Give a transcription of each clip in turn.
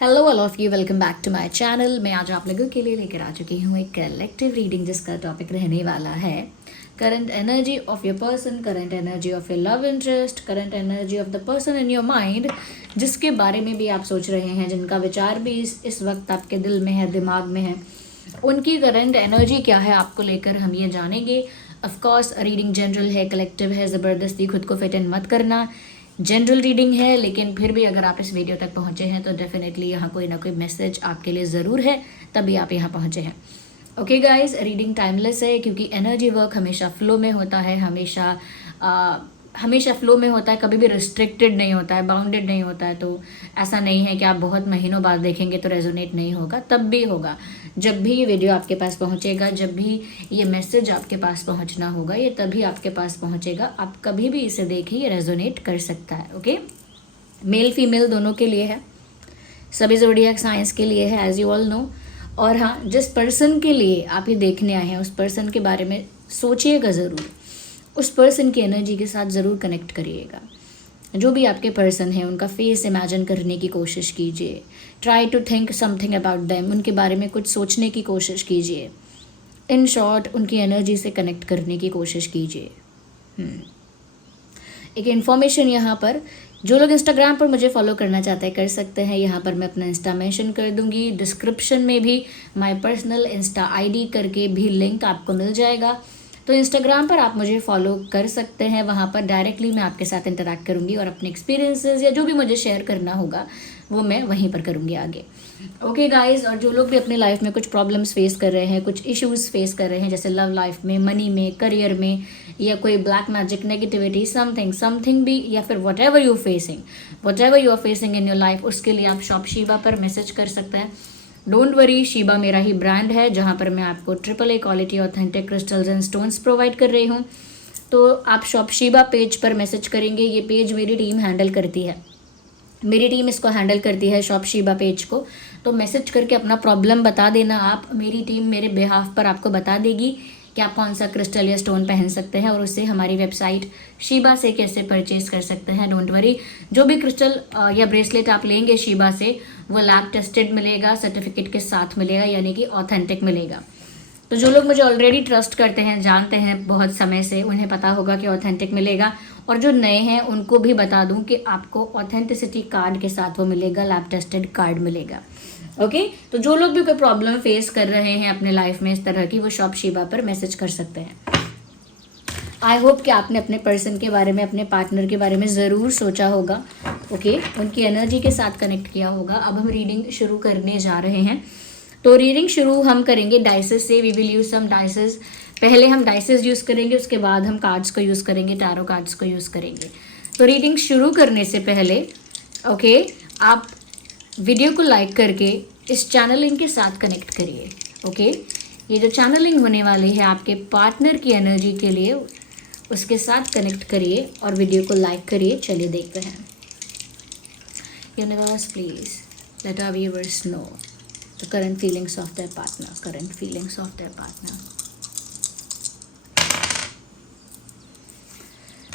Hello all of you, welcome back to my channel. मैं आज आप लोगों के लिए लेकर आ चुकी हूँ एक कलेक्टिव रीडिंग जिसका टॉपिक रहने वाला है current energy of your person, current energy of your love interest, current energy of the person in your mind, जिसके बारे में भी आप सोच रहे हैं, जिनका विचार भी इस वक्त आपके दिल में है, दिमाग में है, उनकी करंट एनर्जी क्या है आपको लेकर हम ये जानेंगे। ऑफकोर्स रीडिंग जनरल है, कलेक्टिव है, ज़बरदस्ती खुद को फिट इन मत करना। जनरल रीडिंग है, लेकिन फिर भी अगर आप इस वीडियो तक पहुंचे हैं तो डेफिनेटली यहाँ कोई ना कोई मैसेज आपके लिए ज़रूर है, तभी आप यहाँ पहुंचे हैं। ओके गाइस, रीडिंग टाइमलेस है क्योंकि एनर्जी वर्क हमेशा फ्लो में होता है, हमेशा फ्लो में होता है, कभी भी रिस्ट्रिक्टेड नहीं होता है, बाउंडेड नहीं होता है। तो ऐसा नहीं है कि आप बहुत महीनों बाद देखेंगे तो रेजोनेट नहीं होगा, तब भी होगा। जब भी ये वीडियो आपके पास पहुंचेगा, जब भी ये मैसेज आपके पास पहुंचना होगा, ये तभी आपके पास पहुंचेगा। आप कभी भी इसे देखिए, ये रेजोनेट कर सकता है। ओके, मेल फीमेल दोनों के लिए है, सभी ज़ोडिएक साइंस के लिए है, एज यू ऑल नो। और हाँ, जिस पर्सन के लिए आप ये देखने आए हैं उस पर्सन के बारे में सोचिएगा ज़रूर, उस पर्सन की एनर्जी के साथ ज़रूर कनेक्ट करिएगा। जो भी आपके पर्सन है उनका फेस इमेजिन करने की कोशिश कीजिए। Try to think something about them, उनके बारे में कुछ सोचने की कोशिश कीजिए। इन शॉर्ट, उनकी एनर्जी से कनेक्ट करने की कोशिश कीजिए। एक इन्फॉर्मेशन यहाँ पर, जो लोग इंस्टाग्राम पर मुझे फॉलो करना चाहते हैं कर सकते हैं। यहाँ पर मैं अपना इंस्टा मेंशन कर दूंगी, डिस्क्रिप्शन में भी माय पर्सनल इंस्टा आईडी करके भी लिंक आपको मिल जाएगा। तो इंस्टाग्राम पर आप मुझे फॉलो कर सकते हैं, वहाँ पर डायरेक्टली मैं आपके साथ इंटरेक्ट करूँगी और अपने एक्सपीरियंसेस या जो भी मुझे शेयर करना होगा वो मैं वहीं पर करूँगी आगे। ओके गाइस, और जो लोग भी अपनी लाइफ में कुछ प्रॉब्लम्स फेस कर रहे हैं, कुछ इश्यूज फेस कर रहे हैं, जैसे लव लाइफ में, मनी में, करियर में, या कोई ब्लैक मैजिक, नेगेटिविटी, समथिंग भी, या फिर whatever you are facing in your life, उसके लिए आप शॉप शीबा पर मैसेज कर सकते हैं। डोंट वरी, शीबा मेरा ही ब्रांड है जहाँ पर मैं आपको AAA quality authentic crystals and stones provide कर रही हूँ। तो आप शॉप शीबा पेज पर मैसेज करेंगे, ये पेज मेरी टीम हैंडल करती है, मेरी टीम इसको हैंडल करती है शॉप शीबा पेज को। तो मैसेज करके अपना प्रॉब्लम बता देना आप, मेरी टीम मेरे बिहाफ पर आपको बता देगी कि आप कौन सा क्रिस्टल या स्टोन पहन सकते हैं और उससे हमारी वेबसाइट शीबा से कैसे परचेज कर सकते हैं। डोंट वरी, जो भी क्रिस्टल या ब्रेसलेट आप लेंगे शीबा से वो लैब टेस्टेड मिलेगा, सर्टिफिकेट के साथ मिलेगा, यानी कि ऑथेंटिक मिलेगा। तो जो लोग मुझे ऑलरेडी ट्रस्ट करते हैं, जानते हैं बहुत समय से, उन्हें पता होगा कि ऑथेंटिक मिलेगा। और जो नए हैं उनको भी बता दूं कि आपको ऑथेंटिसिटी कार्ड के साथ वो मिलेगा, लैब टेस्टेड कार्ड मिलेगा। ओके, तो जो लोग भी कोई प्रॉब्लम फेस कर रहे हैं अपने लाइफ में इस तरह की, वो शॉप शीबा पर मैसेज कर सकते हैं। आई होप कि आपने अपने पर्सन के बारे में, अपने पार्टनर के बारे में ज़रूर सोचा होगा। ओके, उनकी एनर्जी के साथ कनेक्ट किया होगा। अब हम रीडिंग शुरू करने जा रहे हैं। तो रीडिंग शुरू हम करेंगे डाइसेस से। We will use some dices. पहले हम डाइसेस यूज़ करेंगे, उसके बाद हम कार्ड्स को यूज़ करेंगे, टैरो कार्ड्स को यूज़ करेंगे। तो रीडिंग शुरू करने से पहले ओके, आप वीडियो को लाइक करके इस चैनलिंग के साथ कनेक्ट करिए। ओके, ये जो चैनलिंग होने वाली है आपके पार्टनर की एनर्जी के लिए, उसके साथ कनेक्ट करिए और वीडियो को लाइक करिए। चलिए देखते हैं। Universe please let our viewers know the current feelings of their partner, current feelings of their partner.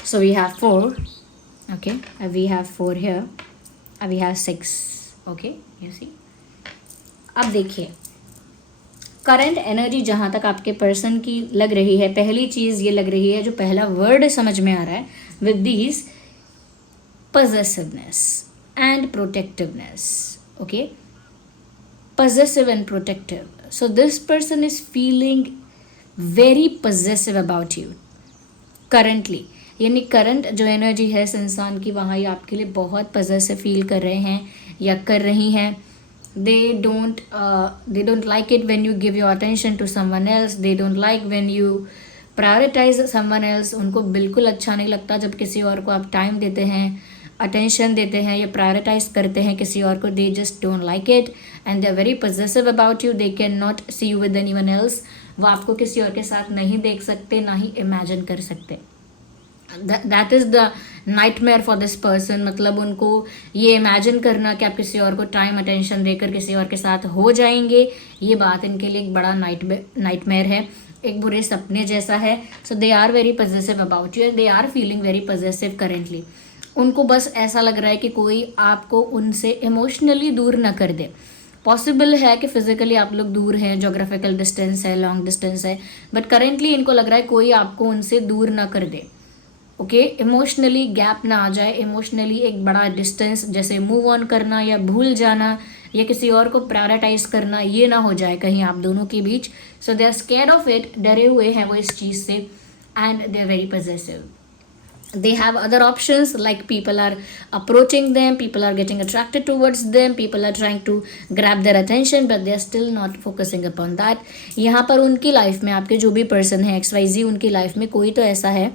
So we have 4, okay, we have 4 here, we have 6, okay, you see। अब देखिए, current energy जहाँ तक आपके person की लग रही है, पहली चीज़ ये लग रही है, जो पहला वर्ड समझ में आ रहा है, with this possessiveness and protectiveness, okay, possessive and protective. So this person is feeling very possessive about you currently, यानी करंट जो एनर्जी है इस इंसान की, वहाँ ये आपके लिए बहुत पजेसिव फील कर रहे हैं या कर रही हैं। They don't like it when you give your attention to someone else, they don't like when you prioritize someone else. उनको बिल्कुल अच्छा नहीं लगता जब किसी और को आप टाइम देते हैं, अटेंशन देते हैं या प्रायोरिटाइज करते हैं किसी और को। They just don't like it and they are very possessive about you. They can not see you with anyone else. वो आपको किसी और के साथ नहीं देख सकते, ना ही इमेजिन कर सकते। That is the nightmare for this person. मतलब उनको ये इमेजिन करना कि आप किसी और को टाइम अटेंशन देकर किसी और के साथ हो जाएंगे, ये बात इनके लिए एक बड़ा नाइटमेयर है, एक बुरे सपने जैसा है। So they are very possessive about you and they are feeling very possessive currently. उनको बस ऐसा लग रहा है कि कोई आपको उनसे इमोशनली दूर ना कर दे। पॉसिबल है कि फिजिकली आप लोग दूर हैं, जोग्राफिकल डिस्टेंस है, लॉन्ग डिस्टेंस है, बट करेंटली इनको लग रहा है कोई आपको उनसे दूर ना कर दे। ओके, इमोशनली गैप ना आ जाए, इमोशनली एक बड़ा डिस्टेंस जैसे मूव ऑन करना या भूल जाना या किसी और को प्रायोरिटाइज करना, ये ना हो जाए कहीं आप दोनों के बीच। So they are scared of it, डरे हुए हैं वो इस चीज़ से, and they are very possessive. They have other options, like people are approaching them, people are getting attracted towards them, people are trying to grab their attention, but they are still not focusing upon that. यहाँ पर उनकी life में, आपके जो भी person है XYZ, उनकी life में कोई तो ऐसा है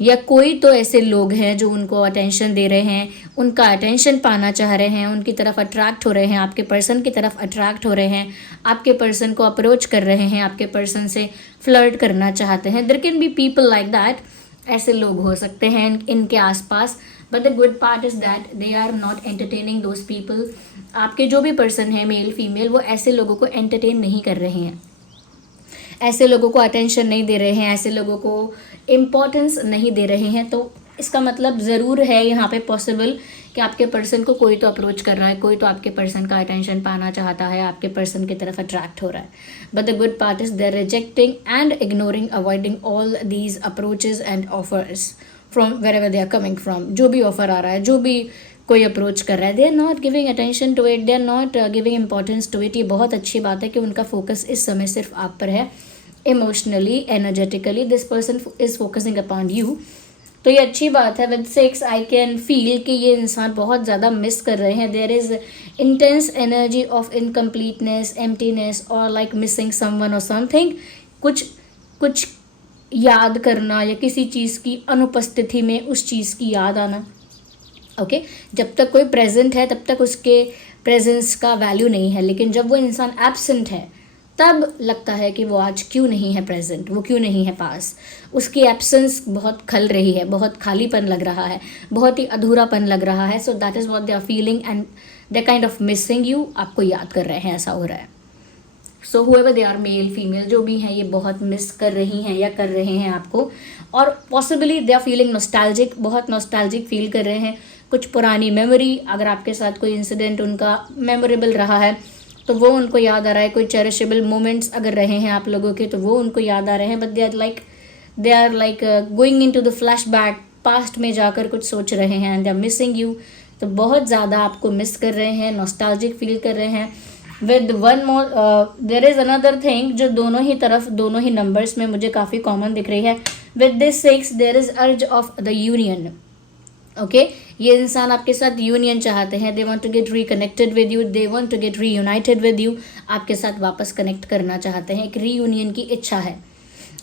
या कोई तो ऐसे लोग हैं जो उनको अटेंशन दे रहे हैं, उनका अटेंशन पाना चाह रहे हैं, उनकी तरफ अट्रैक्ट हो रहे हैं, आपके पर्सन की तरफ अट्रैक्ट हो रहे हैं, आपके पर्सन को अप्रोच कर रहे हैं, आपके पर्सन से फ्लर्ट करना चाहते हैं। There can be people like that, ऐसे लोग हो सकते हैं इनके आसपास, but the good part is that they are not entertaining those people. आपके जो भी पर्सन है, मेल फीमेल, वो ऐसे लोगों को एंटरटेन नहीं कर रहे हैं, ऐसे लोगों को अटेंशन नहीं दे रहे हैं, ऐसे लोगों को इम्पोर्टेंस नहीं दे रहे हैं। तो इसका मतलब ज़रूर है यहाँ पे पॉसिबल कि आपके पर्सन को कोई तो अप्रोच कर रहा है, कोई तो आपके पर्सन का अटेंशन पाना चाहता है, आपके पर्सन की तरफ अट्रैक्ट हो रहा है। But the good part is they are rejecting and ignoring, avoiding all these approaches and offers from wherever they are coming from. जो भी ऑफर आ रहा है, जो भी कोई अप्रोच कर रहा है, they are not giving attention to it, they are not giving importance to it. ये बहुत अच्छी बात है कि उनका फोकस इस समय सिर्फ आप पर है। Emotionally, energetically this person is focusing upon you. तो ये अच्छी बात है। विद 6 आई कैन फील कि ये इंसान बहुत ज़्यादा मिस कर रहे हैं। There is intense energy of incompleteness, emptiness और लाइक मिसिंग समवन और समथिंग। कुछ याद करना या किसी चीज़ की अनुपस्थिति में उस चीज़ की याद आना। ओके, जब तक कोई प्रेजेंट है तब तक उसके प्रेजेंस का वैल्यू नहीं है, लेकिन जब वो इंसान एब्सेंट है तब लगता है कि वो आज क्यों नहीं है प्रेजेंट, वो क्यों नहीं है पास। उसकी एब्सेंस बहुत खल रही है, बहुत खालीपन लग रहा है, बहुत ही अधूरापन लग रहा है। So that is what they are feeling and they kind of missing you. आपको याद कर रहे हैं, ऐसा हो रहा है। So however they are, male female जो भी हैं, ये बहुत मिस कर रही हैं या कर रहे हैं आपको। और possibly they are feeling nostalgic, बहुत नॉस्टैल्जिक फील कर रहे हैं। कुछ पुरानी मेमोरी, अगर आपके साथ कोई इंसिडेंट उनका मेमोरेबल रहा है तो वो उनको याद आ रहा है। कोई चेरिशेबल मोमेंट्स अगर रहे हैं आप लोगों के तो वो उनको याद आ रहे हैं। But they are like going in to the flash back, past में जाकर कुछ सोच रहे हैं and they are missing you. तो बहुत ज़्यादा आपको मिस कर रहे हैं, नॉस्टैल्जिक फील कर रहे हैं। With one more, there is another thing जो दोनों ही तरफ, दोनों ही नंबर्स में मुझे काफ़ी कॉमन दिख रही है। With this 6 there is urge of the union. Okay, ये इंसान आपके साथ यूनियन चाहते हैं। They want to get reconnected with you, they want to get reunited with you. आपके साथ वापस कनेक्ट करना चाहते हैं, एक रीयूनियन की इच्छा है,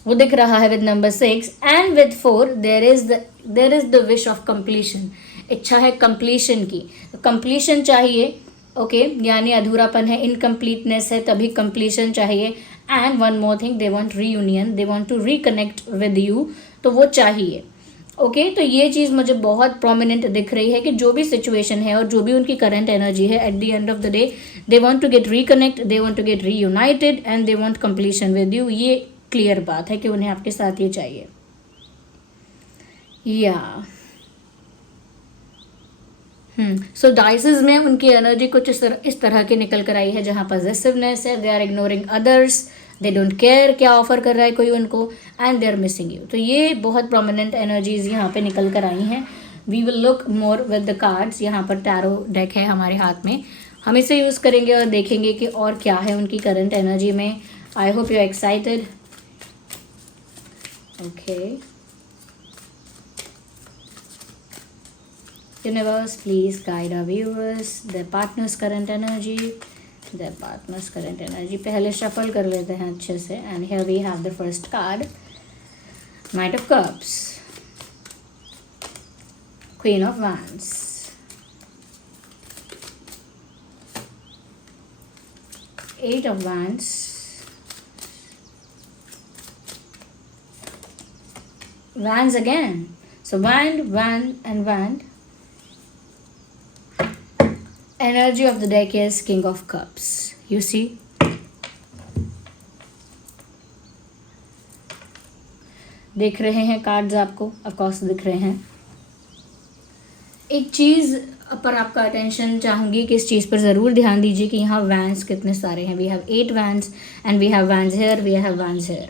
वो दिख रहा है with number 6। And with 4 there is the wish of completion. इच्छा है कंप्लीशन की, कंप्लीशन चाहिए। ओके, यानी अधूरापन है, इनकम्प्लीटनेस है, तभी कंप्लीशन चाहिए। And one more thing, they want reunion, they want to reconnect with you, तो वो चाहिए। ओके, तो ये चीज़ मुझे बहुत प्रोमिनेंट दिख रही है कि जो भी सिचुएशन है और जो भी उनकी करंट एनर्जी है, at the end of the day they want to get reconnect, they want to get reunited and they want completion with you. ये क्लियर बात है कि उन्हें आपके साथ ये चाहिए। या सो डाइसेस में उनकी एनर्जी कुछ इस तरह की निकल कर आई है जहाँ पॉजिटिवनेस है। They are ignoring others, they don't care क्या ऑफर कर रहा है कोई उनको, and they are missing you. तो ये बहुत प्रोमिनेंट एनर्जीज यहाँ पे निकल कर आई हैं। We will look more with the cards. यहाँ पर टैरो डेक है हमारे हाथ में, हम इसे यूज़ करेंगे और देखेंगे कि और क्या है उनकी करंट एनर्जी में। I hope you are excited. Okay, Universe, please guide our viewers, their partner's current energy, पहले शफल कर लेते हैं अच्छे से। And here we have the first card, Knight of Cups, Queen of Wands, Eight of Wands, Wands again. So wand and wand. Energy of the deck is King of Cups. You see, देख रहे हैं cards आपको, of course दिख रहे हैं। एक चीज़ पर आपका अटेंशन चाहूँगी कि इस चीज़ पर ज़रूर ध्यान दीजिए कि यहाँ वैन्स कितने सारे हैं। We have 8 wands and we have wands here, we have wands here.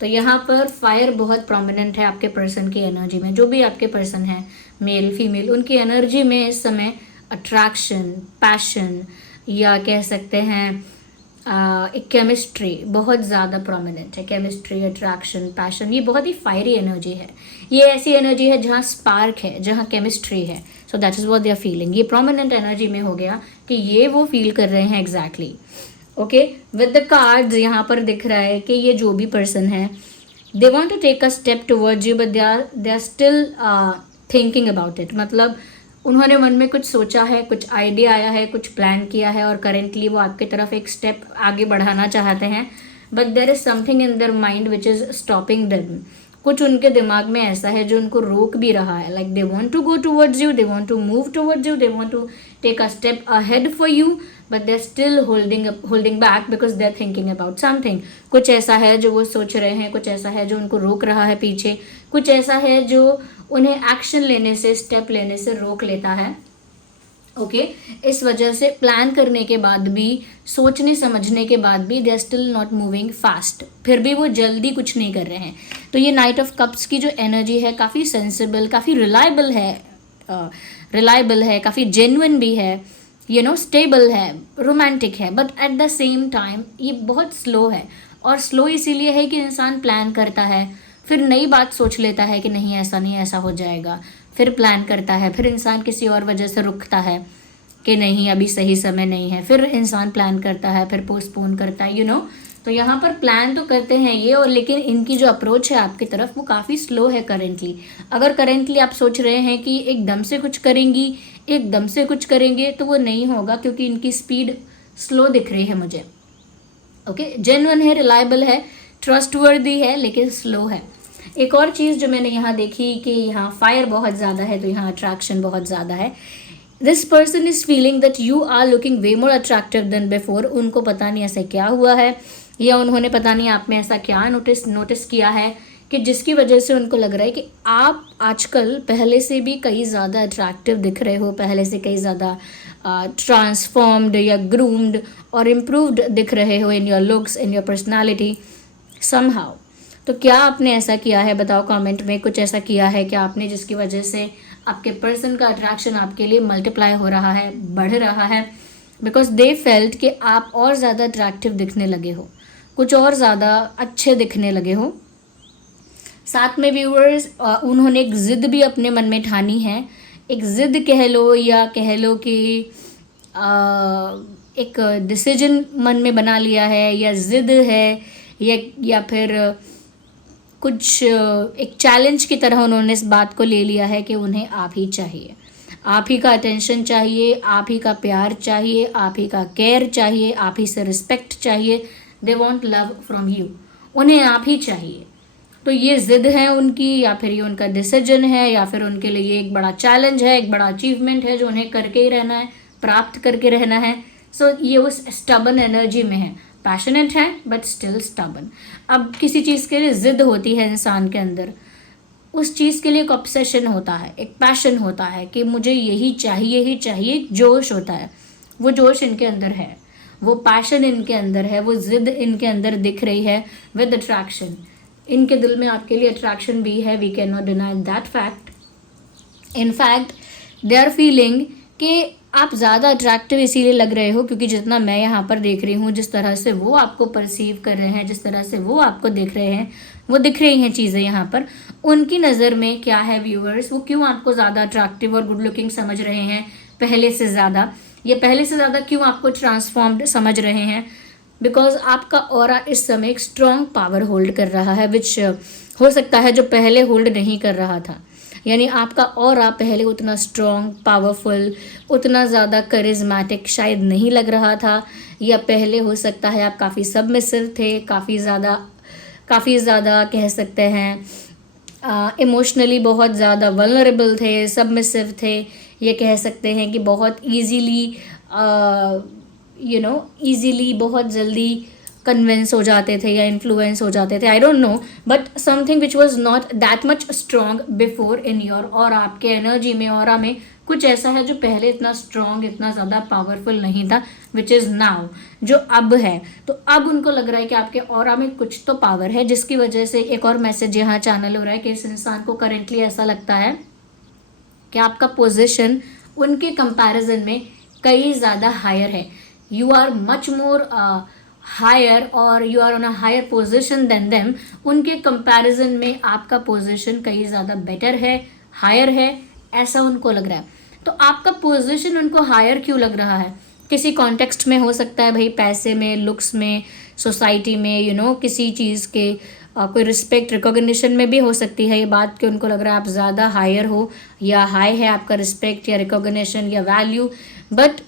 तो यहाँ पर फायर बहुत प्रोमिनेंट है आपके पर्सन की एनर्जी में। जो भी आपके पर्सन हैं, मेल फीमेल, उनकी एनर्जी में इस समय अट्रैक्शन, पैशन, या कह सकते हैं एक केमिस्ट्री बहुत ज़्यादा प्रोमिनेंट है। केमिस्ट्री, अट्रैक्शन, पैशन, ये बहुत ही फायरी एनर्जी है। ये ऐसी एनर्जी है जहाँ स्पार्क है, जहाँ केमिस्ट्री है। So that is what they are feeling. ये प्रोमिनेंट एनर्जी में हो गया कि ये वो फील कर रहे हैं exactly. Okay, with the cards यहाँ पर दिख रहा है कि ये जो भी पर्सन है, they want to take a step towards you but they are still thinking about it. मतलब उन्होंने मन में कुछ सोचा है, कुछ आइडिया आया है, कुछ प्लान किया है और करेंटली वो आपकी तरफ एक स्टेप आगे बढ़ाना चाहते हैं, but there is something in their mind which is stopping them. कुछ उनके दिमाग में ऐसा है जो उनको रोक भी रहा है। Like they want to go towards you, they want to move towards you, they want to take a step ahead for you, but they are still holding back because they are thinking about something. कुछ ऐसा है जो वो सोच रहे हैं, कुछ ऐसा है जो उनको रोक रहा है पीछे, कुछ ऐसा है जो उन्हें एक्शन लेने से, स्टेप लेने से रोक लेता है। ओके, इस वजह से प्लान करने के बाद भी, सोचने समझने के बाद भी they are still not moving fast. फिर भी वो जल्दी कुछ नहीं कर रहे हैं। तो ये नाइट ऑफ कप्स की जो एनर्जी है काफ़ी सेंसिबल, काफ़ी रिलायबल है, काफ़ी जेन्युइन भी है, स्टेबल है, रोमांटिक है, but at the same time ये बहुत स्लो है। और स्लो इसीलिए है कि इंसान प्लान करता है, फिर नई बात सोच लेता है कि नहीं ऐसा नहीं, ऐसा हो जाएगा, फिर प्लान करता है, फिर इंसान किसी और वजह से रुकता है कि नहीं अभी सही समय नहीं है, फिर इंसान प्लान करता है, फिर पोस्टपोन करता है, तो यहाँ पर प्लान तो करते हैं ये, और लेकिन इनकी जो अप्रोच है आपकी तरफ वो काफ़ी स्लो है करेंटली। अगर करेंटली आप सोच रहे हैं कि एकदम से कुछ करेंगी, एकदम से कुछ करेंगे, तो वो नहीं होगा क्योंकि इनकी स्पीड स्लो दिख रही है मुझे। ओके, जेन्युइन है, रिलायबल है, ट्रस्टवर्दी है, लेकिन स्लो है। एक और चीज़ जो मैंने यहाँ देखी कि यहाँ फायर बहुत ज़्यादा है, तो यहाँ अट्रैक्शन बहुत ज़्यादा है। This person is feeling that you are looking way more attractive than before. उनको पता नहीं ऐसा क्या हुआ है, या उन्होंने पता नहीं आप में ऐसा क्या नोटिस किया है कि जिसकी वजह से उनको लग रहा है कि आप आजकल पहले से भी कई ज़्यादा अट्रैक्टिव दिख रहे हो, पहले से कई ज़्यादा ट्रांसफॉर्म्ड या ग्रूम्ड और इम्प्रूव्ड दिख रहे हो in your looks, in your personality somehow. तो क्या आपने ऐसा किया है, बताओ कमेंट में। कुछ ऐसा किया है क्या आपने जिसकी वजह से आपके पर्सन का अट्रैक्शन आपके लिए मल्टीप्लाई हो रहा है, बढ़ रहा है, बिकॉज दे फेल्ट कि आप और ज़्यादा अट्रैक्टिव दिखने लगे हो, कुछ और ज़्यादा अच्छे दिखने लगे हो। साथ में व्यूअर्स, उन्होंने एक ज़िद भी अपने मन में ठानी है। एक ज़िद कह लो, या कह लो कि एक डिसीजन मन में बना लिया है, या ज़िद है, या फिर कुछ एक चैलेंज की तरह उन्होंने इस बात को ले लिया है कि उन्हें आप ही चाहिए, आप ही का अटेंशन चाहिए, आप ही का प्यार चाहिए, आप ही का केयर चाहिए, आप ही से रिस्पेक्ट चाहिए। They want love from you, उन्हें आप ही चाहिए। तो ये ज़िद है उनकी, या फिर ये उनका डिसीजन है, या फिर उनके लिए ये एक बड़ा चैलेंज है, एक बड़ा अचीवमेंट है जो उन्हें करके ही रहना है, प्राप्त करके रहना है। सो ये उस स्टबन एनर्जी में है, पैशनेट है बट स्टिल स्टबन। अब किसी चीज़ के लिए ज़िद होती है इंसान के अंदर, उस चीज़ के लिए एक ऑब्सेशन होता है, एक पैशन होता है कि मुझे यही चाहिए ही चाहिए, जोश होता है। वो जोश इनके अंदर है, वो पैशन इनके अंदर है, वो ज़िद इनके अंदर दिख रही है विद अट्रैक्शन। इनके दिल में आपके लिए अट्रैक्शन भी है, we can not deny that fact. In fact they are feeling कि आप ज़्यादा अट्रैक्टिव इसीलिए लग रहे हो क्योंकि जितना मैं यहाँ पर देख रही हूँ, जिस तरह से वो आपको परसीव कर रहे हैं, जिस तरह से वो आपको देख रहे हैं, वो दिख रही हैं चीज़ें यहाँ पर। उनकी नज़र में क्या है व्यूअर्स, वो क्यों आपको ज़्यादा अट्रैक्टिव और गुड लुकिंग समझ रहे हैं पहले से ज़्यादा, या पहले से ज़्यादा क्यों आपको ट्रांसफॉर्म्ड समझ रहे हैं? बिकॉज आपका ऑरा इस समय एक स्ट्रॉन्ग पावर होल्ड कर रहा है, विच हो सकता है जो पहले होल्ड नहीं कर रहा था। यानी आपका ऑरा पहले उतना स्ट्रॉन्ग, पावरफुल, उतना ज़्यादा करिज्मेटिक शायद नहीं लग रहा था, या पहले हो सकता है आप काफ़ी सबमिसिव थे, काफ़ी ज़्यादा कह सकते हैं इमोशनली बहुत ज़्यादा वल्नरेबल थे, सबमिसिव थे, ये कह सकते हैं कि बहुत ईजीली बहुत जल्दी कन्विंस हो जाते थे या इन्फ्लुएंस हो जाते थे, I don't know, but something which was not that much strong before in your, और आपके एनर्जी में, ऑरा में कुछ ऐसा है जो पहले इतना स्ट्रॉन्ग, इतना ज़्यादा पावरफुल नहीं था, विच इज़ नाउ, जो अब है। तो अब उनको लग रहा है कि आपके ऑरा में कुछ तो पावर है, जिसकी वजह से एक और मैसेज यहाँ चैनल हो रहा है कि इस इंसान को करेंटली ऐसा लगता है कि आपका पोजीशन उनके कंपैरिजन में कई ज़्यादा हायर है। You are much more higher और you are on a higher position than them. उनके कंपैरिजन में आपका पोजीशन कई ज़्यादा बेटर है, हायर है, ऐसा उनको लग रहा है। तो आपका पोजीशन उनको हायर क्यों लग रहा है? किसी कॉन्टेक्स्ट में हो सकता है भाई, पैसे में, लुक्स में, सोसाइटी में, किसी चीज़ के कोई रिस्पेक्ट, रिकॉग्निशन में भी हो सकती है ये बात कि उनको लग रहा है आप ज़्यादा हायर हो या हाई है आपका रिस्पेक्ट या रिकॉग्निशन या वैल्यू। बट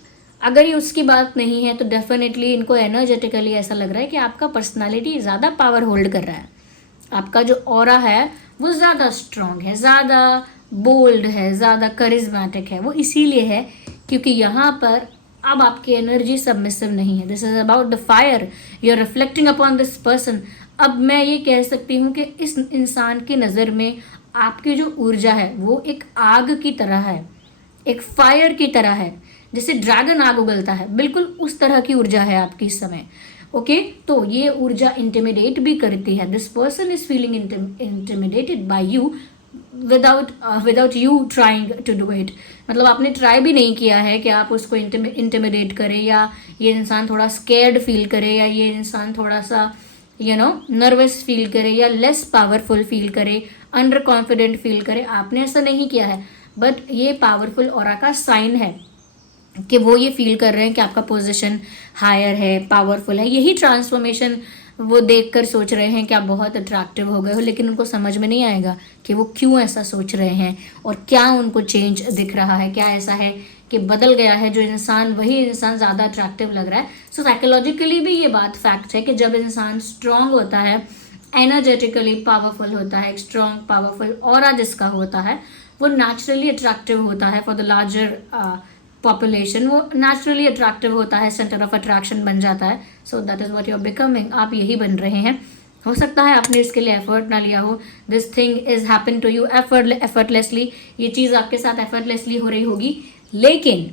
अगर ये उसकी बात नहीं है तो डेफिनेटली इनको एनर्जेटिकली ऐसा लग रहा है कि आपका पर्सनालिटी ज़्यादा पावर होल्ड कर रहा है, आपका जो ऑरा है वो ज़्यादा स्ट्रॉन्ग है, ज़्यादा बोल्ड है, ज़्यादा करिज्मेटिक है। वो इसीलिए है क्योंकि यहाँ पर अब आपकी एनर्जी सबमिसिव नहीं है। This is about the fire you are reflecting upon this person. अब मैं ये कह सकती हूँ कि इस इंसान की नज़र में आपकी जो ऊर्जा है वो एक आग की तरह है, एक फायर की तरह है, जैसे ड्रैगन आग उगलता है, बिल्कुल उस तरह की ऊर्जा है आपकी इस समय। ओके, तो ये ऊर्जा इंटिमिडेट भी करती है। This person is feeling intimidated by you without you trying to do it. मतलब आपने ट्राई भी नहीं किया है कि आप उसको इंटिमिडेट करें, या ये इंसान थोड़ा स्केर्ड फील करे, या ये इंसान थोड़ा सा नर्वस फील करे, या लेस पावरफुल फील करे, अंडर कॉन्फिडेंट फील करे। आपने ऐसा नहीं किया है, बट ये पावरफुल ऑरा का साइन है कि वो ये फील कर रहे हैं कि आपका पोजीशन हायर है, पावरफुल है। यही ट्रांसफॉर्मेशन वो देखकर सोच रहे हैं कि आप बहुत अट्रैक्टिव हो गए हो, लेकिन उनको समझ में नहीं आएगा कि वो क्यों ऐसा सोच रहे हैं और क्या उनको चेंज दिख रहा है, क्या ऐसा है कि बदल गया है जो इंसान, वही इंसान ज़्यादा अट्रैक्टिव लग रहा है। सो साइकोलॉजिकली भी ये बात फैक्ट है कि जब इंसान स्ट्रांग होता है, एनर्जेटिकली पावरफुल होता है, एक स्ट्रांग पावरफुल ऑरा जिसका होता है, वो नेचुरली अट्रैक्टिव होता है फॉर द लार्जर पॉपुलेशन। वो नेचुरली अट्रैक्टिव होता है, सेंटर ऑफ अट्रैक्शन बन जाता है। So that is what you are becoming. आप यही बन रहे हैं। हो सकता है आपने इसके लिए एफर्ट ना लिया हो, this thing is happen to you effortlessly. ये चीज़ आपके साथ एफर्टलेसली हो रही होगी, लेकिन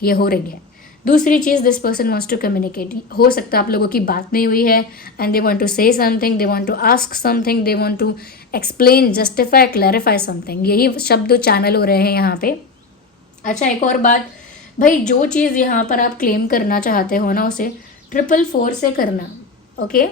ये हो रही है। दूसरी चीज़, this person wants to communicate. हो सकता है आप लोगों की बात नहीं हुई है and they want to say something, they want to ask something, they want to explain, justify, clarify something. यही शब्द चैनल हो रहे हैं यहाँ पे। अच्छा, एक और बात भाई, जो चीज़ यहाँ पर आप क्लेम करना चाहते हो ना, उसे 444 से करना। ओके,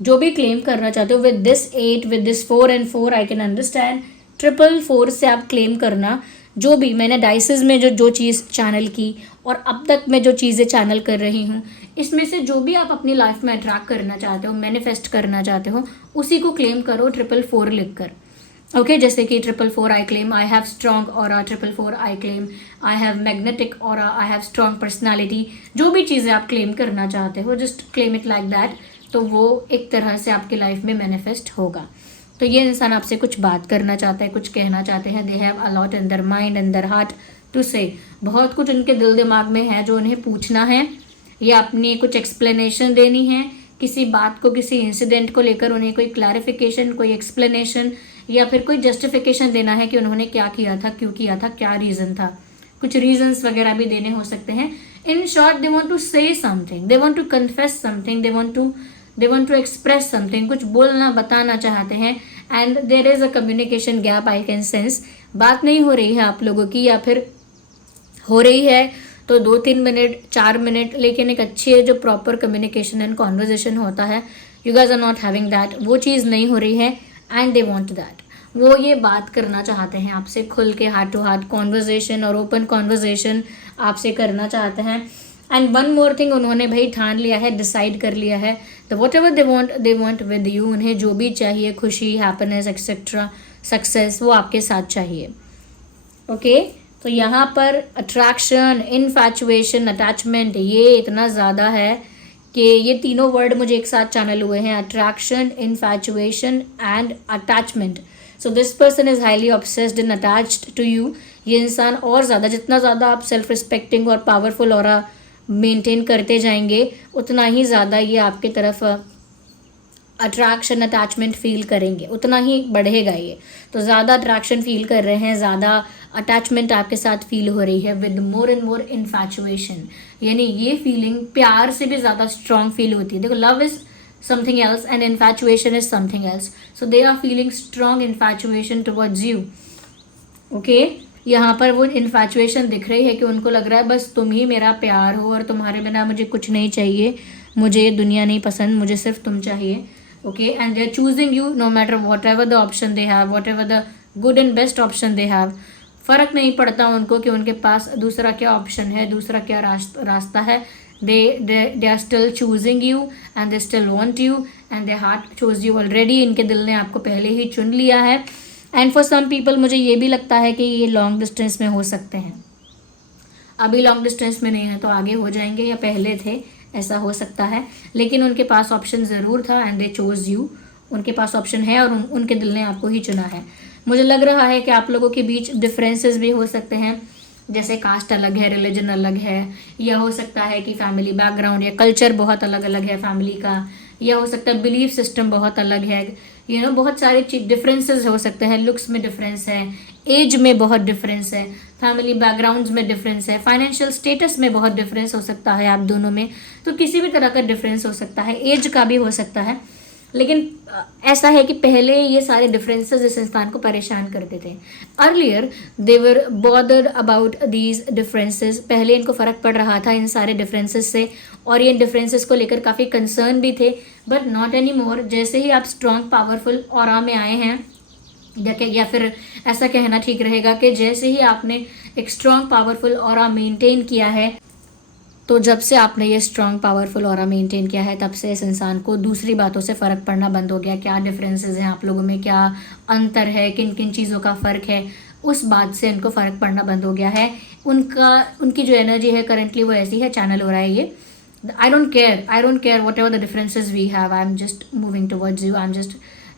जो भी क्लेम करना चाहते हो with this 8, with this 4 and 4 I can understand. 444 से आप क्लेम करना। जो भी मैंने डाइसेस में जो चीज़ चैनल की और अब तक मैं जो चीज़ें चैनल कर रही हूँ, इसमें से जो भी आप अपनी लाइफ में अट्रैक्ट करना चाहते हो, मैनिफेस्ट करना चाहते हो, उसी को क्लेम करो 444 लिख कर। ओके, जैसे कि 444 I claim I have strong aura, 444 I claim I have magnetic aura, I have strong personality. जो भी चीज़ें आप क्लेम करना चाहते हो, just claim it like that, तो वो एक तरह से आपकी लाइफ में मैनिफेस्ट होगा। तो ये इंसान आपसे कुछ बात करना चाहता है, कुछ कहना चाहते हैं। They have a lot in their mind and their heart to say. बहुत कुछ उनके दिल दिमाग में है जो उन्हें पूछना है, या अपनी कुछ एक्सप्लेनेशन देनी है किसी बात को, किसी इंसिडेंट को लेकर उन्हें कोई क्लैरिफिकेशन, कोई एक्सप्लेनेशन, या फिर कोई जस्टिफिकेशन देना है कि उन्होंने क्या किया था, क्यों किया था, क्या रीज़न था। कुछ रीजंस वगैरह भी देने हो सकते हैं। In short, they want to say something, they want to confess something, they want to express something, कुछ बोलना, बताना चाहते हैं। And there is a communication gap, I can sense. बात नहीं हो रही है आप लोगों की, या फिर हो रही है तो 2-3 मिनट, 4 मिनट, लेकिन एक अच्छी जो प्रॉपर कम्युनिकेशन एंड कॉन्वर्जेशन होता है, you guys are not having that. वो चीज़ नहीं हो रही है एंड दे वांट दैट। वो ये बात करना चाहते हैं आपसे, खुल के हार्ट टू हार्ट कॉन्वर्जेशन और ओपन कॉन्वर्जेशन आपसे करना चाहते हैं। एंड वन मोर थिंग, उन्होंने भाई ठान लिया है, डिसाइड कर लिया है, तो what ever they want with you. उन्हें जो भी चाहिए, खुशी, हैप्पीनेस एक्सेट्रा, सक्सेस, वो आपके साथ चाहिए। ओके, तो यहाँ पर अट्रैक्शन, इनफैचुएशन, अटैचमेंट, ये इतना ज़्यादा है कि ये तीनों वर्ड मुझे एक साथ चैनल हुए हैं, attraction, infatuation and attachment. So this person is highly obsessed and attached to you. ये इंसान और ज़्यादा, जितना ज़्यादा आप सेल्फ रिस्पेक्टिंग और पावरफुल ऑरा मेंटेन करते जाएंगे उतना ही ज़्यादा ये आपके तरफ अट्रैक्शन अटैचमेंट फील करेंगे, उतना ही बढ़ेगा ये। तो ज़्यादा अट्रैक्शन फील कर रहे हैं, ज़्यादा अटैचमेंट आपके साथ फील हो रही है with more and more infatuation, यानी ये फीलिंग प्यार से भी ज़्यादा स्ट्रॉन्ग फील होती है। देखो, love is something else and infatuation is something else, so they are feeling strong infatuation towards you, okay? यहाँ पर वो इन्फैचुएशन दिख रही है कि उनको लग रहा है बस तुम ही मेरा प्यार हो और तुम्हारे बिना मुझे कुछ नहीं चाहिए, मुझे ये दुनिया नहीं पसंद, मुझे सिर्फ तुम चाहिए, okay? And they are choosing you no matter whatever the option they have, whatever the good and best option they have. फ़र्क नहीं पड़ता उनको कि उनके पास दूसरा क्या ऑप्शन है, दूसरा क्या रास्ता है। they are still choosing you and they still want you and their heart chose you already। इनके दिल ने आपको पहले ही चुन लिया है। एंड फॉर सम पीपल मुझे ये भी लगता है कि ये लॉन्ग डिस्टेंस में हो सकते हैं। अभी लॉन्ग डिस्टेंस में नहीं है तो आगे हो जाएंगे या पहले थे, ऐसा हो सकता है। लेकिन उनके पास ऑप्शन ज़रूर था एंड दे चोज यू। उनके पास ऑप्शन है और उनके दिल ने आपको ही चुना है। मुझे लग रहा है कि आप लोगों के बीच डिफरेंसेस भी हो सकते हैं, जैसे कास्ट अलग है, रिलीजन अलग है, या हो सकता है कि फैमिली बैकग्राउंड या कल्चर बहुत अलग अलग है फैमिली का, या हो सकता है बिलीफ सिस्टम बहुत अलग है, बहुत सारे डिफरेंसेस हो सकते हैं। लुक्स में डिफरेंस है, एज में बहुत डिफरेंस है, फैमिली बैकग्राउंड्स में डिफरेंस है, फाइनेंशियल स्टेटस में बहुत डिफरेंस हो सकता है आप दोनों में। तो किसी भी तरह का डिफरेंस हो सकता है, एज का भी हो सकता है। लेकिन ऐसा है कि पहले ये सारे डिफरेंसेस इस इंसान को परेशान करते थे। Earlier they were bothered about these differences, पहले इनको फ़र्क पड़ रहा था इन सारे डिफरेंसेस से और ये डिफरेंसेस को लेकर काफ़ी कंसर्न भी थे, बट नॉट एनी मोर। जैसे ही आप स्ट्रॉन्ग पावरफुल ऑरा में आए हैं, या फिर ऐसा कहना ठीक रहेगा कि जैसे ही आपने एक स्ट्रॉन्ग पावरफुल ऑरा मेंटेन किया है, तो जब से आपने ये स्ट्रॉन्ग पावरफुल ऑरा मेंटेन किया है, तब से इस इंसान को दूसरी बातों से फ़र्क पड़ना बंद हो गया। क्या डिफरेंसेस हैं आप लोगों में, क्या अंतर है, किन किन चीज़ों का फ़र्क है, उस बात से इनको फ़र्क पड़ना बंद हो गया है। उनकी जो एनर्जी है करंटली वो ऐसी है, चैनल हो रहा है ये। I don't care whatever the differences we have, I am just moving towards you, I am just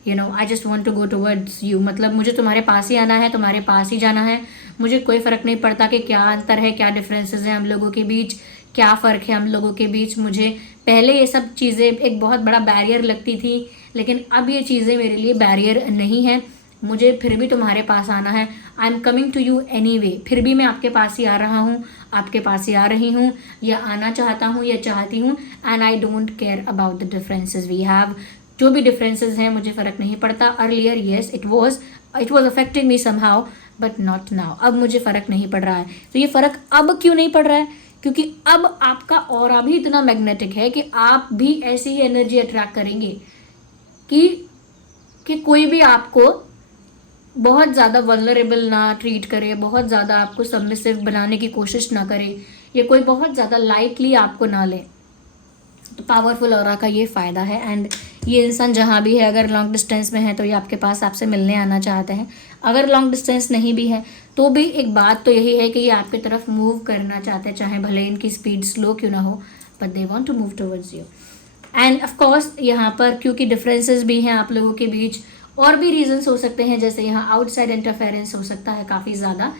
I just want to go towards you. मतलब मुझे तुम्हारे पास ही आना है, तुम्हारे पास ही जाना है। मुझे कोई फ़र्क नहीं पड़ता कि क्या अंतर है, क्या डिफरेंसेस हैं हम लोगों के बीच, क्या फ़र्क है हम लोगों के बीच। मुझे पहले ये सब चीज़ें एक बहुत बड़ा बैरियर लगती थी, लेकिन अब ये चीज़ें मेरे लिए बैरियर नहीं है। मुझे फिर भी तुम्हारे पास आना है। I am coming to you anyway, फिर भी मैं आपके पास ही आ रहा हूँ, आपके पास ही आ रही हूँ, या आना चाहता हूँ या चाहती हूँ। And I don't care about the differences we have. जो भी डिफरेंसेस हैं मुझे फ़र्क नहीं पड़ता। Earlier yes it was affecting me somehow, but not now. अब मुझे फ़र्क नहीं पड़ रहा है। तो ये फ़र्क अब क्यों नहीं पड़ रहा है? क्योंकि अब आपका ऑरा भी इतना मैग्नेटिक है कि आप भी ऐसी ही एनर्जी अट्रैक्ट करेंगे कि कोई भी आपको बहुत ज़्यादा वल्नरेबल ना ट्रीट करे, बहुत ज़्यादा आपको सबमिसिव बनाने की कोशिश ना करे, या कोई बहुत ज़्यादा लाइटली आपको ना ले। तो पावरफुल ऑरा का ये फ़ायदा है। एंड ये इंसान जहाँ भी है, अगर लॉन्ग डिस्टेंस में है तो ये आपके पास आपसे मिलने आना चाहते हैं। अगर लॉन्ग डिस्टेंस नहीं भी है तो भी एक बात तो यही है कि ये आपकी तरफ मूव करना चाहते हैं, चाहे भले इनकी स्पीड स्लो क्यों ना हो, but they want to move towards you. And of course यहाँ पर क्योंकि डिफरेंसेस भी हैं आप लोगों के बीच, और भी रीजंस हो सकते हैं, जैसे यहाँ आउटसाइड इंटरफेरेंस हो सकता है काफ़ी ज़्यादा,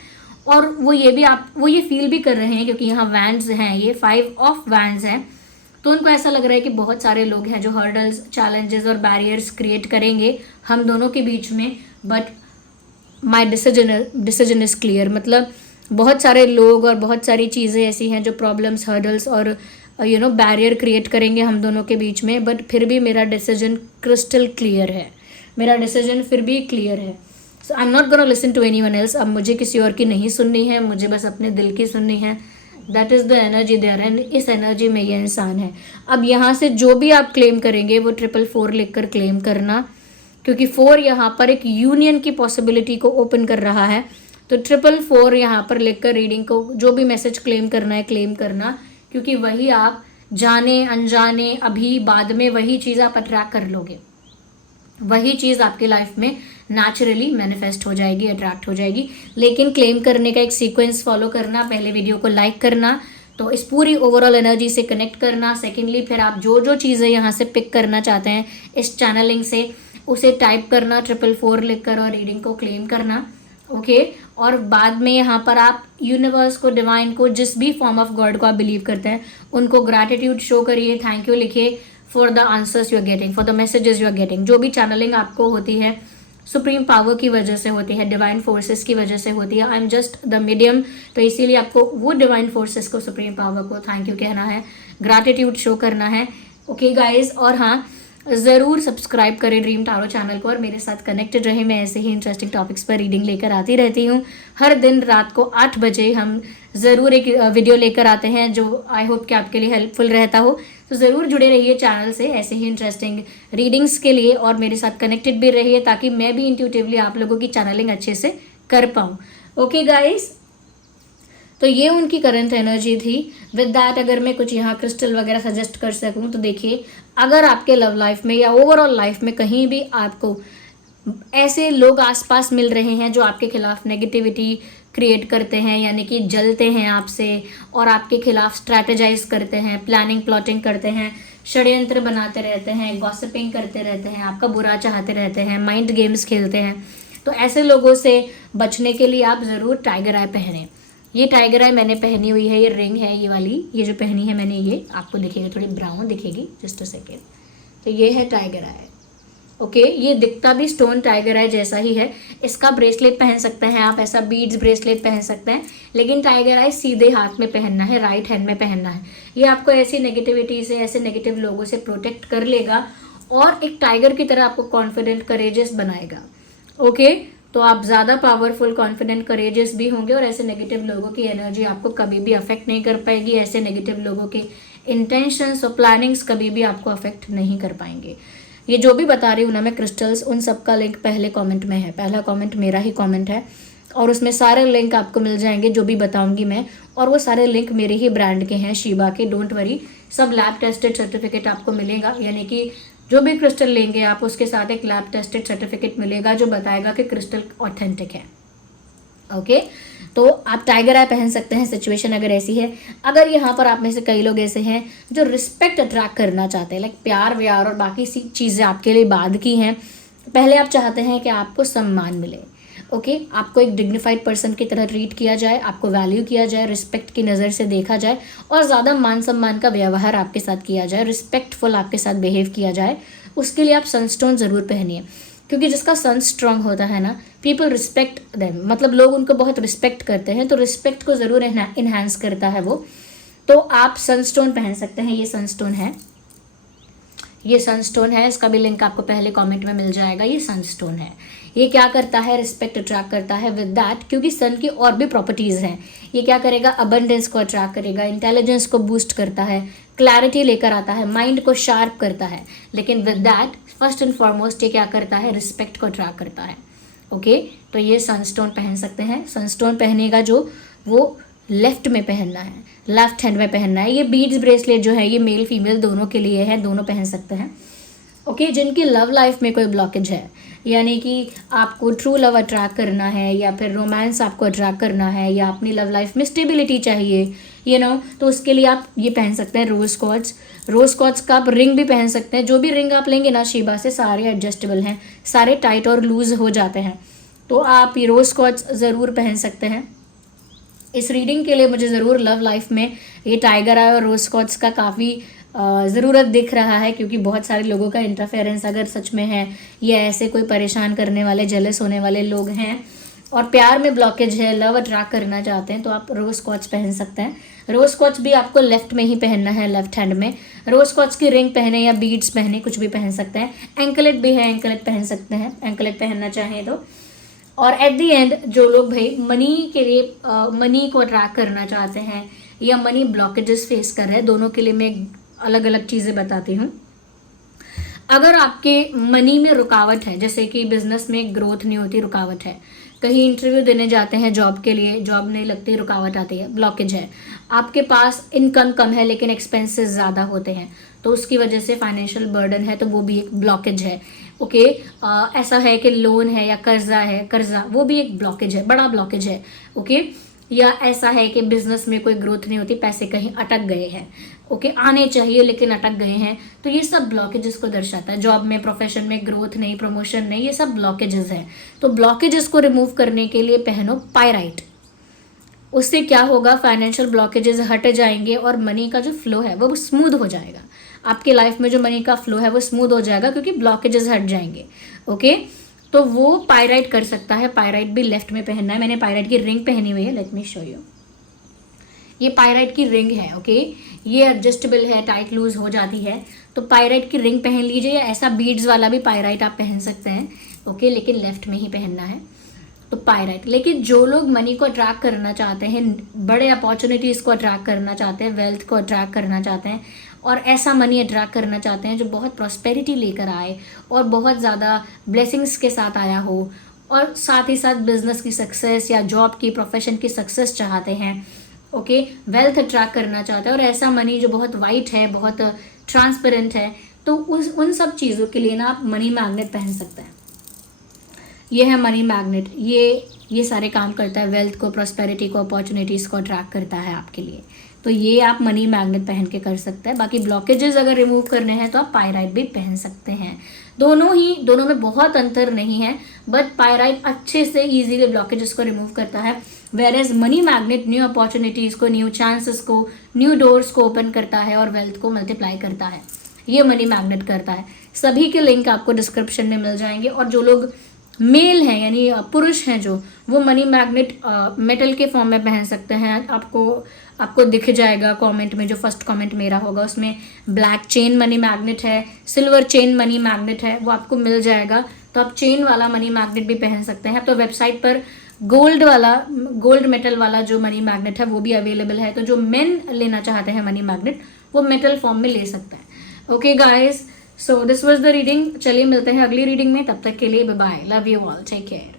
और वो ये फील भी कर रहे हैं क्योंकि यहाँ वैंड्स हैं, ये 5 ऑफ वैंड्स हैं। तो उनको ऐसा लग रहा है कि बहुत सारे लोग हैं जो हर्डल्स, चैलेंजेस और बैरियर्स क्रिएट करेंगे हम दोनों के बीच में, but my decision is clear. मतलब बहुत सारे लोग और बहुत सारी चीज़ें ऐसी हैं जो प्रॉब्लम्स, हर्डल्स और बैरियर क्रिएट करेंगे हम दोनों के बीच में, बट फिर भी मेरा डिसीजन क्रिस्टल क्लियर है, मेरा डिसीजन फिर भी क्लियर है। So I am not gonna listen to anyone else. अब मुझे किसी और की नहीं सुननी है, मुझे बस अपने दिल की सुननी है। That is the energy there, and इस एनर्जी में ये इंसान है। अब यहाँ से जो भी आप क्लेम करेंगे वो 444 लिखकर क्लेम करना, क्योंकि 4 यहाँ पर एक यूनियन की पॉसिबिलिटी को ओपन कर रहा है। तो 444 यहाँ पर लिखकर रीडिंग को जो भी मैसेज क्लेम करना है क्लेम करना, क्योंकि वही आप जाने अनजाने अभी बाद में वही चीज़ आप अट्रैक्ट कर लोगे, वही चीज़ आपकी लाइफ में नेचुरली मैनिफेस्ट हो जाएगी, अट्रैक्ट हो जाएगी। लेकिन क्लेम करने का एक सीक्वेंस फॉलो करना, पहले वीडियो को लाइक करना, तो इस पूरी ओवरऑल एनर्जी से कनेक्ट करना। सेकेंडली फिर आप जो चीज़ें यहाँ से पिक करना चाहते हैं इस चैनलिंग से, उसे टाइप करना 444 लिखकर और रीडिंग को क्लेम करना, ओके। और बाद में यहाँ पर आप यूनिवर्स को, डिवाइन को, जिस भी फॉर्म ऑफ गॉड को आप बिलीव करते हैं उनको ग्रैटिट्यूड शो करिए, थैंक यू लिखिए for the answers you are getting, for the messages you are getting. जो भी चैनलिंग आपको होती है सुप्रीम पावर की वजह से होती है, डिवाइन फोर्सेस की वजह से होती है। I am just the medium, तो इसीलिए आपको वो डिवाइन फोर्सेस को, सुप्रीम पावर को थैंक यू कहना है, ग्रैटिट्यूड शो करना है। ओके गाइज, और हाँ ज़रूर सब्सक्राइब करें ड्रीम टारो चैनल को और मेरे साथ कनेक्टेड रहे। मैं ऐसे ही इंटरेस्टिंग टॉपिक्स पर रीडिंग लेकर आती रहती हूँ। हर दिन रात को 8 बजे हम ज़रूर एक वीडियो लेकर आते हैं जो आई होप कि आपके लिए हेल्पफुल रहता हो। तो ज़रूर जुड़े रहिए चैनल से ऐसे ही इंटरेस्टिंग रीडिंग्स के लिए और मेरे साथ कनेक्टेड भी रहिए ताकि मैं भी इंट्यूटिवली आप लोगों की चैनलिंग अच्छे से कर पाऊँ। ओके गाइस, तो ये उनकी करंट एनर्जी थी। विद दैट अगर मैं कुछ यहाँ क्रिस्टल वगैरह सजेस्ट कर सकूँ तो देखिए, अगर आपके लव लाइफ में या ओवरऑल लाइफ में कहीं भी आपको ऐसे लोग आसपास मिल रहे हैं जो आपके खिलाफ नेगेटिविटी क्रिएट करते हैं, यानी कि जलते हैं आपसे और आपके खिलाफ स्ट्रैटेजाइज करते हैं, प्लानिंग प्लॉटिंग करते हैं, षड्यंत्र बनाते रहते हैं, गॉसिपिंग करते रहते हैं, आपका बुरा चाहते रहते हैं, माइंड गेम्स खेलते हैं, तो ऐसे लोगों से बचने के लिए आप ज़रूर टाइगर आई पहने। ये टाइगर आई मैंने पहनी हुई है, ये रिंग है ये वाली, ये जो पहनी है मैंने, ये आपको दिखेगी थोड़ी ब्राउन दिखेगी, जस्ट अ सेकेंड। तो ये है टाइगर आई। ओके, ये दिखता भी स्टोन टाइगर आई जैसा ही है। इसका ब्रेसलेट पहन सकते हैं आप, ऐसा बीड्स ब्रेसलेट पहन सकते हैं, लेकिन टाइगर आई सीधे हाथ में पहनना है, राइट हैंड में पहनना है। ये आपको ऐसी नेगेटिविटी से, ऐसे नेगेटिव लोगों से प्रोटेक्ट कर लेगा और एक टाइगर की तरह आपको कॉन्फिडेंट, करेजियस बनाएगा। ओके, तो आप ज़्यादा पावरफुल, कॉन्फिडेंट, करेजियस भी होंगे और ऐसे नेगेटिव लोगों की एनर्जी आपको कभी भी अफेक्ट नहीं कर पाएगी। ऐसे नेगेटिव लोगों के इंटेंशंस और प्लानिंग्स कभी भी आपको अफेक्ट नहीं कर पाएंगे। ये जो भी बता रही हूँ ना मैं क्रिस्टल्स, उन सब का लिंक पहले कमेंट में है। पहला कमेंट मेरा ही कमेंट है और उसमें सारे लिंक आपको मिल जाएंगे जो भी बताऊंगी मैं, और वो सारे लिंक मेरे ही ब्रांड के हैं, शिबा के। डोंट वरी, सब लैब टेस्टेड सर्टिफिकेट आपको मिलेगा, यानी कि जो भी क्रिस्टल लेंगे आप उसके साथ एक लैब टेस्टेड सर्टिफिकेट मिलेगा जो बताएगा कि क्रिस्टल ऑथेंटिक है। ओके, तो आप टाइगर आई पहन सकते हैं सिचुएशन अगर ऐसी है। अगर यहाँ पर आप में से कई लोग ऐसे हैं जो रिस्पेक्ट अट्रैक्ट करना चाहते हैं, लाइक प्यार व्यार और बाकी सी चीज़ें आपके लिए बाद की हैं, पहले आप चाहते हैं कि आपको सम्मान मिले। ओके, आपको एक डिग्निफाइड पर्सन की तरह ट्रीट किया जाए, आपको वैल्यू किया जाए, रिस्पेक्ट की नज़र से देखा जाए और ज़्यादा मान सम्मान का व्यवहार आपके साथ किया जाए, रिस्पेक्टफुल आपके साथ बिहेव किया जाए, उसके लिए आप सनस्टोन ज़रूर पहनिए। क्योंकि जिसका सन स्ट्रांग होता है ना, पीपल रिस्पेक्ट देम, मतलब लोग उनको बहुत रिस्पेक्ट करते हैं, तो रिस्पेक्ट को ज़रूर इन्हांस करता है वो। तो आप सनस्टोन पहन सकते हैं। ये सनस्टोन है, ये सनस्टोन है, इसका भी लिंक आपको पहले कमेंट में मिल जाएगा। ये सनस्टोन है, ये क्या करता है, रिस्पेक्ट अट्रैक्ट करता है। विद दैट, क्योंकि सन की और भी प्रॉपर्टीज़ हैं, ये क्या करेगा, अबंडेंस को अट्रैक्ट करेगा, इंटेलिजेंस को बूस्ट करता है, क्लैरिटी लेकर आता है, माइंड को शार्प करता है। लेकिन with that first and foremost ये क्या करता है, रिस्पेक्ट को अट्रैक्ट करता है। ओके, तो ये सनस्टोन पहन सकते हैं। सनस्टोन पहनेगा जो, वो लेफ्ट में पहनना है, लेफ्ट हैंड में पहनना है। ये बीड्स ब्रेसलेट जो है ये मेल फीमेल दोनों के लिए है, दोनों पहन सकते हैं। ओके, जिनकी लव लाइफ में कोई ब्लॉकेज है, यानी कि आपको ट्रू लव अट्रैक्ट करना है या फिर रोमांस आपको अट्रैक्ट करना है या अपनी लव लाइफ में स्टेबिलिटी चाहिए, तो उसके लिए आप ये पहन सकते हैं रोज क्वार्ट्ज। रोज क्वार्ट्ज का आप रिंग भी पहन सकते हैं। जो भी रिंग आप लेंगे ना शिबा से, सारे एडजस्टेबल हैं, सारे टाइट और लूज हो जाते हैं, तो आप ये रोज क्वार्ट्ज ज़रूर पहन सकते हैं। इस रीडिंग के लिए मुझे ज़रूर लव लाइफ में ये टाइगर आई और रोज क्वार्ट्ज का काफ़ी ज़रूरत दिख रहा है, क्योंकि बहुत सारे लोगों का इंटरफेरेंस अगर सच में है या ऐसे कोई परेशान करने वाले, जेलस होने वाले लोग हैं और प्यार में ब्लॉकेज है, लव अट्रैक्ट करना चाहते हैं, तो आप रोज क्वार्ट्ज पहन सकते हैं। रोज क्वार्ट्ज भी आपको लेफ्ट में ही पहनना है, लेफ्ट हैंड में। रोज क्वार्ट्ज की रिंग पहने या बीड्स पहने, कुछ भी पहन सकते हैं। एंकलेट भी है, एंकलेट पहन सकते हैं, एंकलेट पहनना चाहें तो। और एट दी एंड जो लोग भाई मनी के लिए, मनी को अट्रैक्ट करना चाहते हैं या मनी ब्लॉकेजेस फेस कर रहे हैं, दोनों के लिए मैं अलग अलग चीज़ें बताती हूँ। अगर आपके मनी में रुकावट है, जैसे कि बिजनेस में ग्रोथ नहीं होती, रुकावट है, कहीं इंटरव्यू देने जाते हैं जॉब के लिए, जॉब नहीं लगती, रुकावट आती है, ब्लॉकेज है, आपके पास इनकम कम है लेकिन एक्सपेंसेस ज़्यादा होते हैं, तो उसकी वजह से फाइनेंशियल बर्डन है, तो वो भी एक ब्लॉकेज है। ओके, ऐसा है कि लोन है या कर्जा है, कर्जा, वो भी एक ब्लॉकेज है, बड़ा ब्लॉकेज है। ओके, या ऐसा है कि बिजनेस में कोई ग्रोथ नहीं होती, पैसे कहीं अटक गए हैं, ओके, आने चाहिए लेकिन अटक गए हैं, तो ये सब ब्लॉकेजेस को दर्शाता है। जॉब में, प्रोफेशन में ग्रोथ नहीं, प्रमोशन नहीं, ये सब ब्लॉकेजेस हैं। तो ब्लॉकेजेस को रिमूव करने के लिए पहनो पायराइट। उससे क्या होगा, फाइनेंशियल ब्लॉकेजेस हट जाएंगे और मनी का जो फ्लो है वो स्मूथ हो जाएगा। आपके लाइफ में जो मनी का फ्लो है वो स्मूथ हो जाएगा क्योंकि ब्लॉकेजेस हट जाएंगे, ओके। तो वो पायराइट कर सकता है। पायराइट भी लेफ्ट में पहनना है। मैंने पायराइट की रिंग पहनी हुई है, लेट मी शो यू। ये पायराइट की रिंग है, ओके। ये एडजस्टेबल है, टाइट लूज हो जाती है। तो पायराइट की रिंग पहन लीजिए, या ऐसा बीड्स वाला भी पायराइट आप पहन सकते हैं, ओके, लेकिन लेफ्ट में ही पहनना है। तो पायराइट। लेकिन जो लोग मनी को अट्रैक्ट करना चाहते हैं, बड़े अपॉर्चुनिटीज़ को अट्रैक्ट करना चाहते हैं, वेल्थ को अट्रैक्ट करना चाहते हैं, और ऐसा मनी अट्रैक्ट करना चाहते हैं जो बहुत प्रॉस्पेरिटी लेकर आए और बहुत ज़्यादा ब्लेसिंग्स के साथ आया हो, और साथ ही साथ बिजनेस की सक्सेस या जॉब की, प्रोफेशन की सक्सेस चाहते हैं, ओके, वेल्थ अट्रैक्ट करना चाहते हैं, और ऐसा मनी जो बहुत वाइट है, बहुत ट्रांसपेरेंट है, तो उन सब चीज़ों के लिए ना आप मनी मैग्नेट पहन सकते हैं। ये है मनी मैग्नेट। ये सारे काम करता है, वेल्थ को, प्रॉस्पेरिटी को, अपॉर्चुनिटीज़ को अट्रैक्ट करता है आपके लिए। तो ये आप मनी मैग्नेट पहन के कर सकते हैं। बाकी ब्लॉकेजेस अगर रिमूव करने हैं तो आप पायराइट भी पहन सकते हैं। दोनों में बहुत अंतर नहीं है, बट पायराइट अच्छे से इजीली ब्लॉकेजेस को रिमूव करता है, whereas money magnet new opportunities को, न्यू चांसेस को, न्यू डोर्स को ओपन करता है और वेल्थ को मल्टीप्लाई करता है। ये मनी मैग्नेट करता है। सभी के लिंक आपको डिस्क्रिप्शन में मिल जाएंगे। और जो लोग मेल हैं, यानी पुरुष हैं, जो वो मनी मैग्नेट मेटल के फॉर्म में पहन सकते हैं। आपको दिख जाएगा कमेंट में, जो फर्स्ट कमेंट मेरा होगा उसमें ब्लैक चेन मनी मैग्नेट है, सिल्वर चेन मनी मैग्नेट है, वो आपको मिल जाएगा। तो आप चेन वाला मनी मैग्नेट भी पहन सकते हैं। तो वेबसाइट पर गोल्ड मेटल वाला जो मनी मैग्नेट है वो भी अवेलेबल है। तो जो मेन लेना चाहते हैं मनी मैग्नेट, वो मेटल फॉर्म में ले सकते हैं। Okay guys, so this was the reading. चलिए मिलते हैं अगली रीडिंग में, तब तक के लिए bye bye, love you all, take care.